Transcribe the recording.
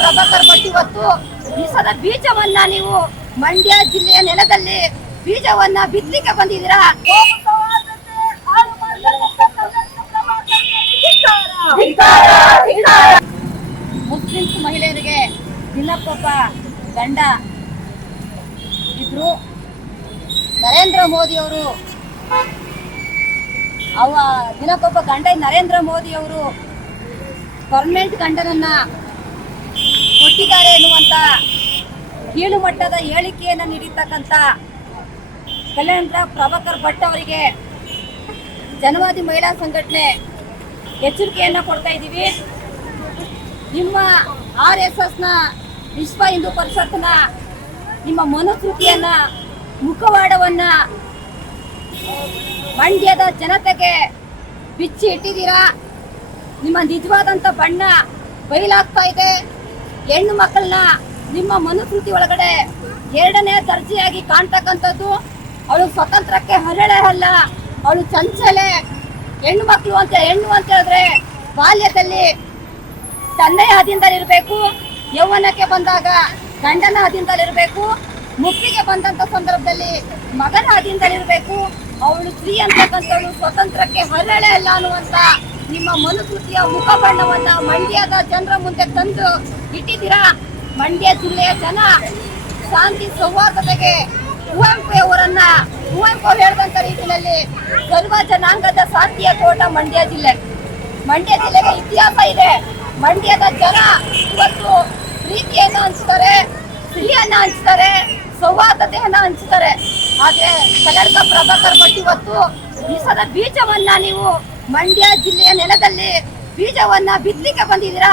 ಪ್ರಭಾಕರ್ ಭಟ್ ಇವತ್ತು ವಿಷದ ಬೀಜವನ್ನ ನೀವು ಮಂಡ್ಯ ಜಿಲ್ಲೆಯ ನೆಲದಲ್ಲಿ ಬೀಜವನ್ನ ಬಿತ್ತಲಿಕ್ಕೆ ಬಂದಿದ್ದೀರಾ. ಮುಸ್ಲಿಮ್ಸ್ ಮಹಿಳೆಯರಿಗೆ ದಿನಕ್ಕೊಬ್ಬ ಗಂಡ ಇದ್ರು. ನರೇಂದ್ರ ಮೋದಿ ಅವರು ದಿನಕ್ಕೊಬ್ಬ ಗಂಡ ನರೇಂದ್ರ ಮೋದಿ ಅವರು ಪರ್ಮನೆಂಟ್ ಗಂಡನನ್ನ ಕೊಟ್ಟಿದ್ದಾರೆ ಎನ್ನುವಂತ ಕೀಳು ಮಟ್ಟದ ಹೇಳಿಕೆಯನ್ನು ನೀಡಿರ್ತಕ್ಕಂಥ ಕಲ್ಯಾಣ ಪ್ರಭಾಕರ್ ಭಟ್ ಅವರಿಗೆ ಜನವಾದಿ ಮಹಿಳಾ ಸಂಘಟನೆ ಎಚ್ಚರಿಕೆಯನ್ನು ಕೊಡ್ತಾ ಇದ್ದೀವಿ. ನಿಮ್ಮ RSSನ ವಿಶ್ವ ಹಿಂದೂ ಪರಿಷತ್ನ ನಿಮ್ಮ ಮನುಸ್ಮೃತಿಯನ್ನ ಮುಖವಾಡವನ್ನ ಮಂಡ್ಯದ ಜನತೆಗೆ ಬಿಚ್ಚಿ ಇಟ್ಟಿದ್ದೀರಾ. ನಿಮ್ಮ ನಿಜವಾದಂಥ ಬಣ್ಣ ಬಯಲಾಗ್ತಾ ಇದೆ. ಹೆಣ್ಣು ಮಕ್ಕಳನ್ನ ನಿಮ್ಮ ಮನುಸ್ಮೃತಿ ಒಳಗಡೆ 2ನೇ ದರ್ಜೆಯಾಗಿ ಕಾಣ್ತಕ್ಕಂಥದ್ದು. ಅವಳು ಸ್ವತಂತ್ರಕ್ಕೆ ಹರಳೆ ಅಲ್ಲ, ಅವಳು ಚಂಚಲೆ. ಹೆಣ್ಣು ಮಕ್ಕಳು ಹೆಣ್ಣು ಅಂತ ಹೇಳಿದ್ರೆ ಬಾಲ್ಯದಲ್ಲಿ ತಂದೆಯ ಅಧೀನದಲ್ಲಿರಬೇಕು, ಯೌವನಕ್ಕೆ ಬಂದಾಗ ಗಂಡನ ಅಧೀನದಲ್ಲಿರಬೇಕು, ಮುಪ್ಪಿಗೆ ಬಂದಂತ ಸಂದರ್ಭದಲ್ಲಿ ಮಗನ ಅಧೀನದಲ್ಲಿರಬೇಕು. ಅವಳು ಸ್ತ್ರೀ ಅಂತಕ್ಕಂಥವಳು ಸ್ವತಂತ್ರಕ್ಕೆ ಹರಳೆ ಅಲ್ಲ ಅನ್ನುವಂತ ನಿಮ್ಮ ಮನುಸ್ಮೃತಿಯ ಮುಖಬಣ್ಣವನ್ನ ಮಂಡ್ಯದ ಜನರ ಮುಂದೆ ತಂದು ಇಟ್ಟಿದ್ದೀರಾ. ಮಂಡ್ಯ ಜಿಲ್ಲೆಯ ಜನ ಶಾಂತಿ ಸೌಹಾರ್ದತೆಗೆ ಕುವೆಂಪು ಅವರು ಹೇಳಿದಂತ ರೀತಿಯಲ್ಲಿ ಸರ್ವ ಜನಾಂಗದ ಶಾಂತಿಯ ತೋಟ ಮಂಡ್ಯ ಜಿಲ್ಲೆಗೆ ಇತಿಹಾಸ ಇದೆ. ಮಂಡ್ಯದ ಜನ ಇವತ್ತು ಪ್ರೀತಿಯನ್ನು ಹಂಚ್ತಾರೆ, ಸಿಹಿಯನ್ನ ಹಂಚ್ತಾರೆ, ಸೌಹಾರ್ದತೆಯನ್ನ ಹಂಚ್ತಾರೆ. ಆದ್ರೆ ಕನ್ನಡ ಪ್ರಭಾಕರ್ ಭಟ್ ಇವತ್ತು ವಿಷದ ಬೀಜವನ್ನ ನೀವು ಮಂಡ್ಯ ಜಿಲ್ಲೆಯ ನೆಲದಲ್ಲಿ ಬೀಜವನ್ನ ಬಿತ್ತಲಿಕ್ಕೆ ಬಂದಿದ್ದೀರಾ.